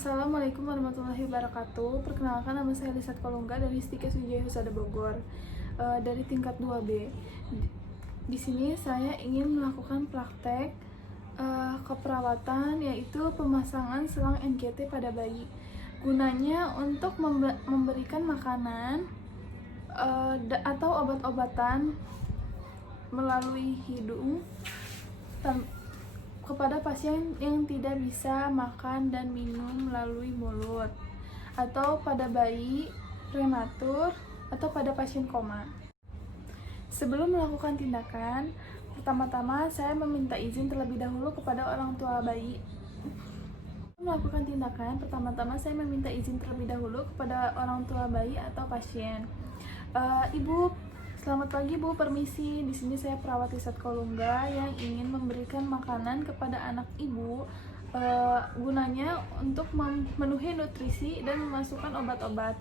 Assalamualaikum warahmatullahi wabarakatuh. Perkenalkan, nama saya Lisat Kolongga dari Stikes Wijaya Husada Bogor, dari tingkat 2B. Di sini saya ingin melakukan praktek keperawatan, yaitu pemasangan selang NGT pada bayi. Gunanya untuk memberikan makanan atau obat-obatan melalui hidung kepada pasien yang tidak bisa makan dan minum melalui mulut, atau pada bayi prematur, atau pada pasien koma. Sebelum melakukan tindakan, pertama-tama saya meminta izin terlebih dahulu kepada orang tua bayi. Melakukan tindakan, pertama-tama saya meminta izin terlebih dahulu kepada orang tua bayi atau pasien. Ibu, selamat pagi Bu, permisi. Di sini saya perawat Lisat Kolongga yang ingin memberikan makanan kepada anak Ibu. Gunanya untuk memenuhi nutrisi dan memasukkan obat-obat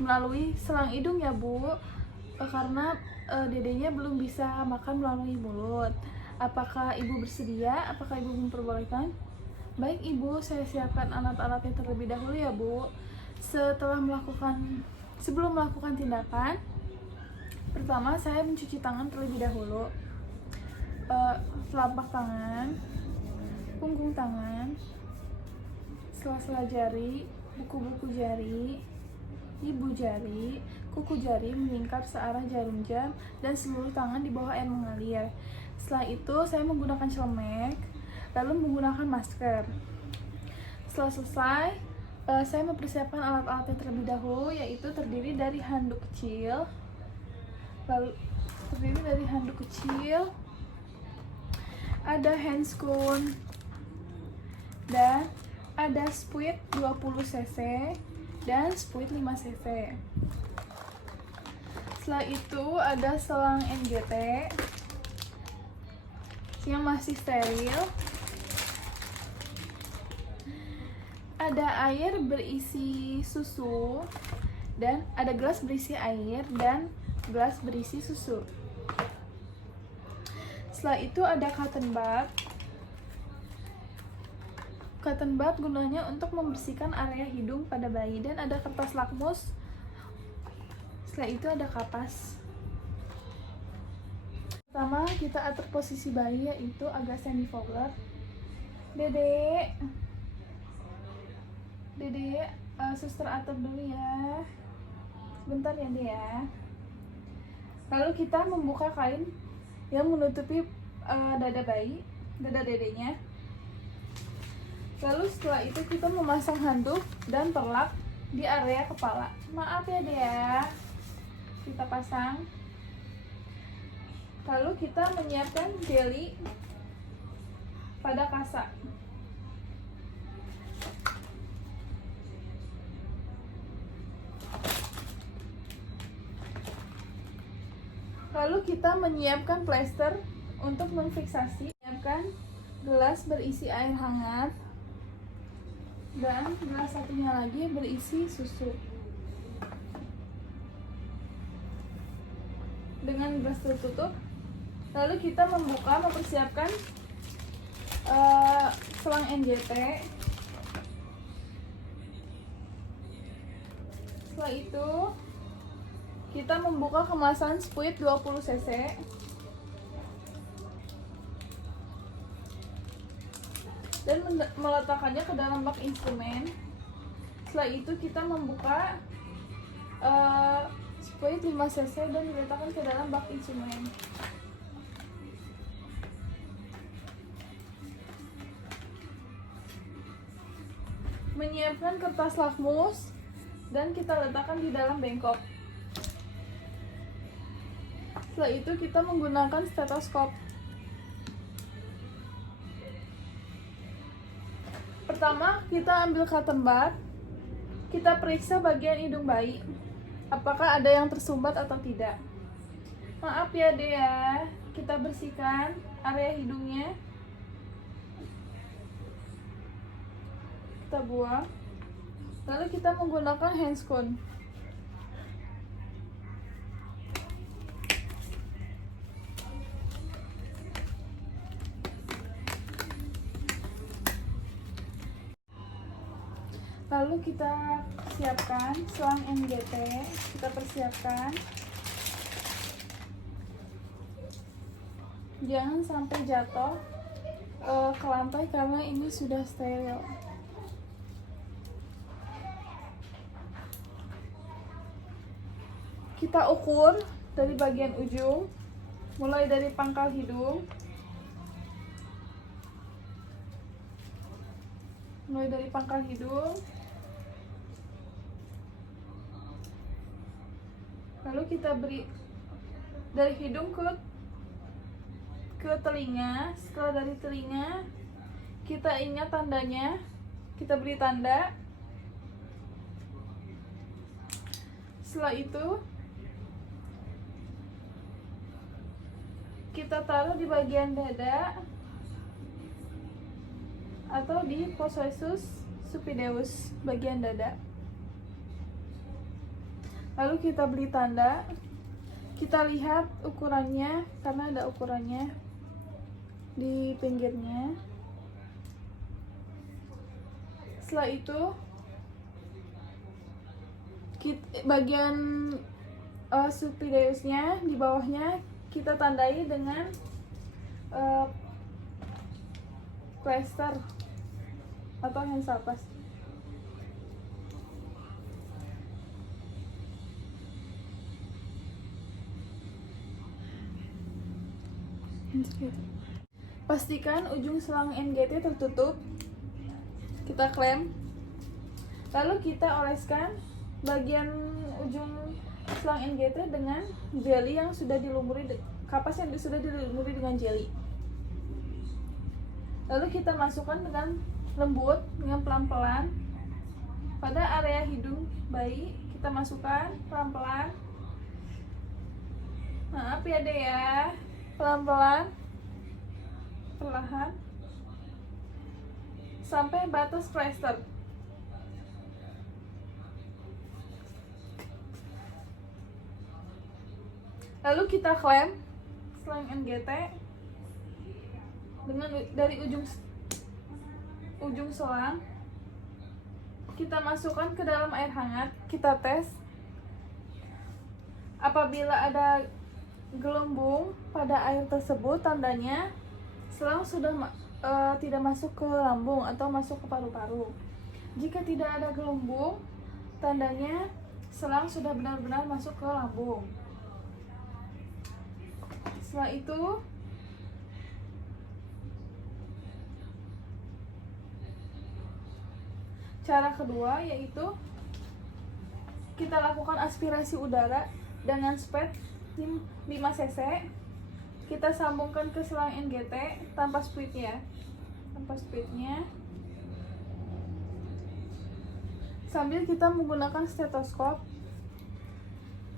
melalui selang hidung ya Bu, karena dedenya belum bisa makan melalui mulut. Apakah Ibu bersedia? Apakah Ibu memperbolehkan? Baik Ibu, saya siapkan alat-alatnya terlebih dahulu ya Bu. Sebelum melakukan tindakan, pertama saya mencuci tangan terlebih dahulu, telapak tangan, punggung tangan, sela-sela jari, buku-buku jari, ibu jari, kuku jari melingkar searah jarum jam, dan seluruh tangan di bawah air mengalir. Setelah itu saya menggunakan celemek, lalu menggunakan masker. Setelah selesai, saya mempersiapkan alat-alatnya terlebih dahulu, yaitu terdiri dari handuk kecil, ada handscoon, dan ada spuit 20 cc dan spuit 5 cc. Setelah itu ada selang NGT yang masih steril, ada air berisi susu, dan ada gelas berisi air dan gelas berisi susu. Setelah itu ada cotton bud. Cotton bud gunanya untuk membersihkan area hidung pada bayi, dan ada kertas lakmus. Setelah itu ada kapas. Pertama kita atur posisi bayi, yaitu agak semi forward. Dede, suster atur dulu ya. Bentar ya Dede ya. Lalu kita membuka kain yang menutupi dada bayi, dada dedenya. Lalu setelah itu kita memasang handuk dan perlak di area kepala. Maaf ya Dea. Kita pasang. Lalu kita menyiapkan jeli pada kasa. Lalu kita menyiapkan plester untuk memfiksasi. Menyiapkan gelas berisi air hangat dan gelas satunya lagi berisi susu. Dengan gelas tertutup, lalu kita mempersiapkan selang NGT. Setelah itu kita membuka kemasan spuit 20 cc dan meletakkannya ke dalam bak instrumen. Setelah itu kita membuka spuit 5 cc dan diletakkan ke dalam bak instrumen. Menyiapkan kertas lakmus dan kita letakkan di dalam bengkok. Setelah itu kita menggunakan stetoskop. Pertama kita ambil cotton bud, kita periksa bagian hidung bayi, apakah ada yang tersumbat atau tidak. Maaf ya Dea, kita bersihkan area hidungnya. Kita buang. Lalu kita menggunakan handscoon. Lalu kita siapkan selang NGT, kita persiapkan. Jangan sampai jatuh ke lantai karena ini sudah steril. Kita ukur dari bagian ujung, mulai dari pangkal hidung. Lalu kita beri dari hidung ke telinga. Setelah dari telinga, kita ingat tandanya, kita beri tanda. Setelah itu kita taruh di bagian dada atau di possessus supideus, bagian dada. Lalu kita beri tanda, kita lihat ukurannya karena ada ukurannya di pinggirnya. Setelah itu bagian supideusnya di bawahnya kita tandai dengan plester atau hand salpas. Pastikan ujung selang NGT tertutup. Kita klem. Lalu kita oleskan bagian ujung selang NGT dengan jelly yang sudah dilumuri, kapas yang sudah dilumuri dengan jelly. Lalu kita masukkan dengan lembut, dengan pelan-pelan pada area hidung bayi. Kita masukkan pelan-pelan. Maaf ya deh ya, pelan-pelan, perlahan sampai batas plester. Lalu kita klem selang NGT dengan dari ujung selang. Kita masukkan ke dalam air hangat, kita tes. Apabila ada gelembung pada air tersebut, tandanya selang sudah tidak masuk ke lambung atau masuk ke paru-paru. Jika tidak ada gelembung, tandanya selang sudah benar-benar masuk ke lambung. Setelah itu cara kedua yaitu kita lakukan aspirasi udara dengan speed 5 cc. Kita sambungkan ke selang NGT tanpa speednya, sambil kita menggunakan stetoskop.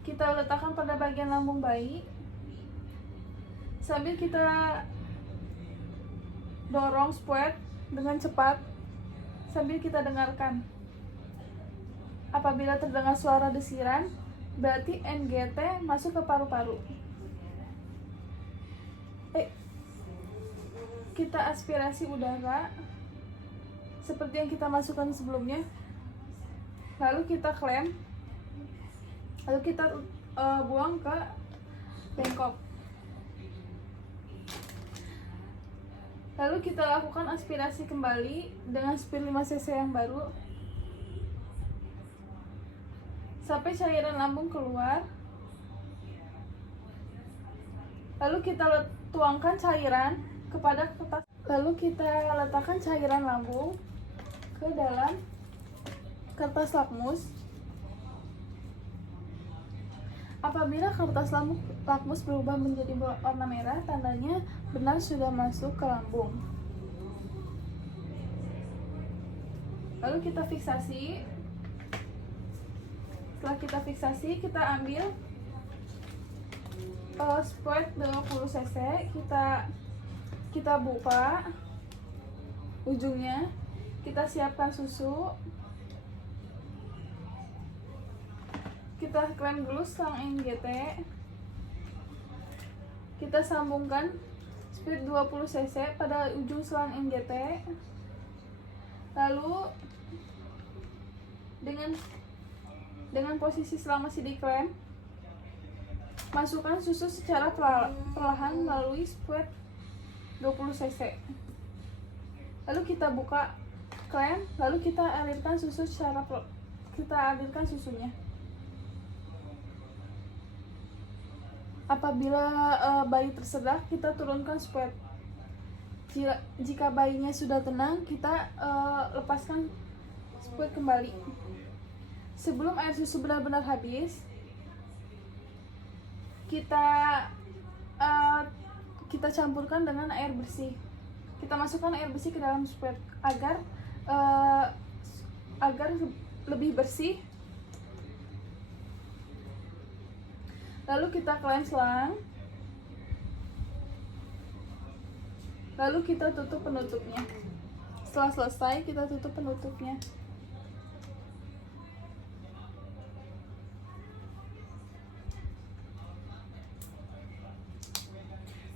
Kita letakkan pada bagian lambung bayi sambil kita dorong spuit dengan cepat sambil kita dengarkan. Apabila terdengar suara desiran, berarti NGT masuk ke paru-paru. Kita aspirasi udara seperti yang kita masukkan sebelumnya. Lalu kita klem. Lalu kita buang ke bengkok. Lalu kita lakukan aspirasi kembali dengan speed 5 cc yang baru sampai cairan lambung keluar. Lalu kita tuangkan cairan kepada kertas. Lalu kita letakkan cairan lambung ke dalam kertas lakmus. Apabila kertas lakmus berubah menjadi warna merah, tandanya benar sudah masuk ke lambung. Lalu kita fiksasi. Setelah kita fiksasi, kita ambil spuit 20 cc. Kita buka ujungnya. Kita siapkan susu. Kita klem dulu selang NGT. Kita sambungkan speed 20 cc pada ujung selang NGT. Lalu dengan posisi selama si diklem. Masukkan susu secara perlahan melalui spuit 20 cc. Lalu kita buka klem, lalu kita alirkan susunya. Apabila bayi tersedak, kita turunkan spuit. Jika bayinya sudah tenang, kita lepaskan spuit kembali. Sebelum air susu benar-benar habis, kita campurkan dengan air bersih. Kita masukkan air bersih ke dalam spuit agar lebih bersih. Lalu kita klem selang. Lalu kita tutup penutupnya. Setelah selesai, kita tutup penutupnya.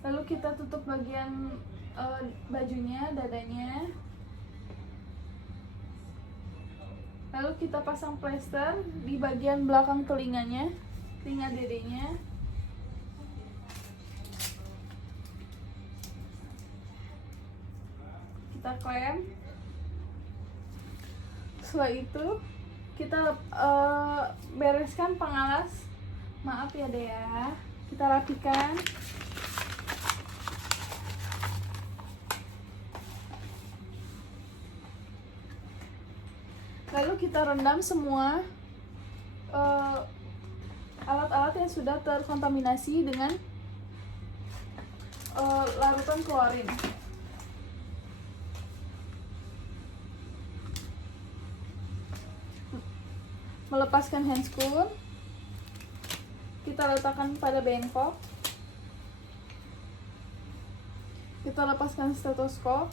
Lalu kita tutup bagian bajunya, dadanya. Lalu kita pasang plester di bagian belakang telinganya, telinga dedenya. Kita klem. Setelah itu kita bereskan pengalas. Maaf ya Dea. Kita rapikan. Lalu kita rendam semua alat-alat yang sudah terkontaminasi dengan larutan klorin. Melepaskan handscoon, kita letakkan pada bengkok. Kita lepaskan stetoskop.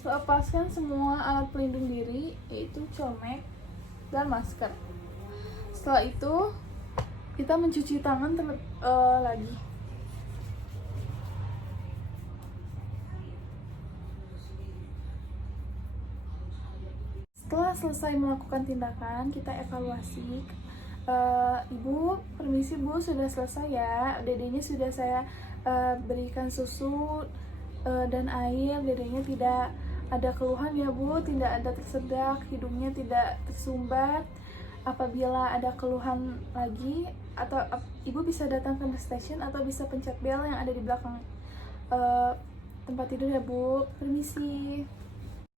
Lepaskan semua alat pelindung diri, yaitu colmek dan masker. Setelah itu, kita mencuci tangan lagi. Setelah selesai melakukan tindakan, kita evaluasi. Ibu, permisi Bu, sudah selesai ya. Dedenya sudah saya berikan susu dan air. Dedenya tidak ada keluhan ya Bu, tidak ada tersedak, hidungnya tidak tersumbat. Apabila ada keluhan lagi, atau Ibu bisa datang ke nurse station atau bisa pencet bel yang ada di belakang tempat tidur ya Bu. Permisi.